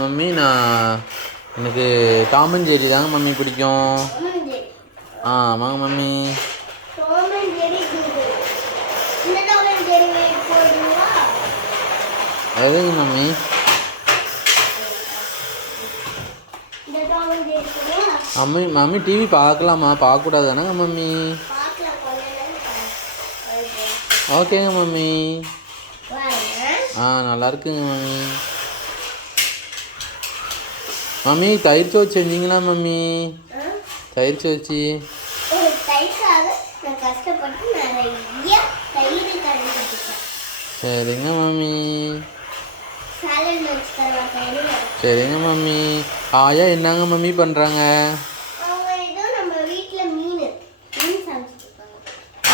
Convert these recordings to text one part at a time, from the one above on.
Mummy எனக்கு Tom and Jerry தாங்க mummy பிடிக்கும். ஆமாங்க மம்மி. எதுங்க மம்மி? மம்மி டிவி பார்க்கலாமா? பார்க்கக்கூடாது தானேங்க மம்மி? ஓகேங்க மம்மி. நல்லா இருக்குங்க மம்மி. மம்மி தயிர் சோறு செஞ்சீங்களா மம்மி? தயிர் சோச்சு சரிங்க மம்மி. சரிங்க மம்மி. ஆயா என்னங்க மம்மி பண்ணுறாங்க?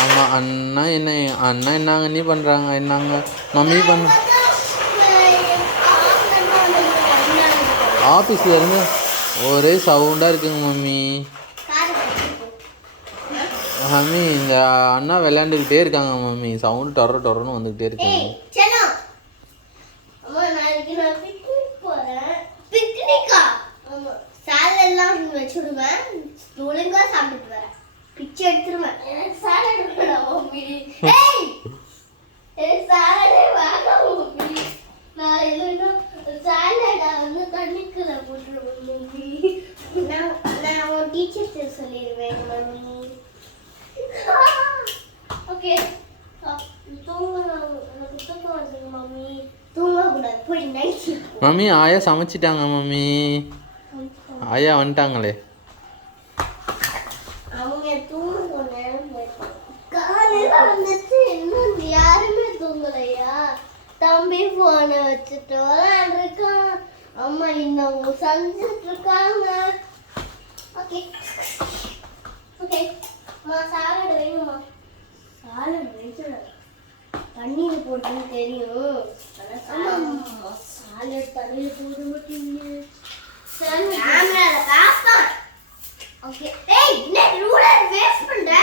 ஆமாம் அண்ணா என்னங்க நீ பண்ணுறாங்க? என்னங்க மம்மி ஆஃபீஸில் இருந்து ஒரே சவுண்டாக இருக்குங்க மம்மி. மம்மி இந்த அண்ணா விளையாண்டுக்கிட்டே இருக்காங்க மம்மி. சவுண்டு டொரன்னு வந்துக்கிட்டே இருக்காங்க. பிச்சை எடுத்துருவேன். தண்ணிக்குள்ள போட்டுருவேன். நான் உன் டீச்சர்ஸ் சொல்லிடுவேன் மம்மி. ஓகே மம்மி ஆயா சமைச்சிட்டாங்க மம்மி. ஆயா வந்துட்டாங்களே. அவங்க தூங்க காலையில வந்துச்சு இன்னும் யாருமே தூங்கலையா? தம்பி போனை வச்சுட்டு விளையாண்டுருக்கான். அம்மா இன்னும் சமைச்சிட்டு இருக்காங்க. ஓகே ஓகே அம்மா சாலட் வேணுமா? சாலட் வைக்கணும். தண்ணியில் போட்டுன்னு தெரியும். சாலட் தண்ணியில் போட மாட்டீங்க. கேமரால காப்பா. ஓகே ஏய் என்ன ரூலர் வேஸ்ட் பண்ற?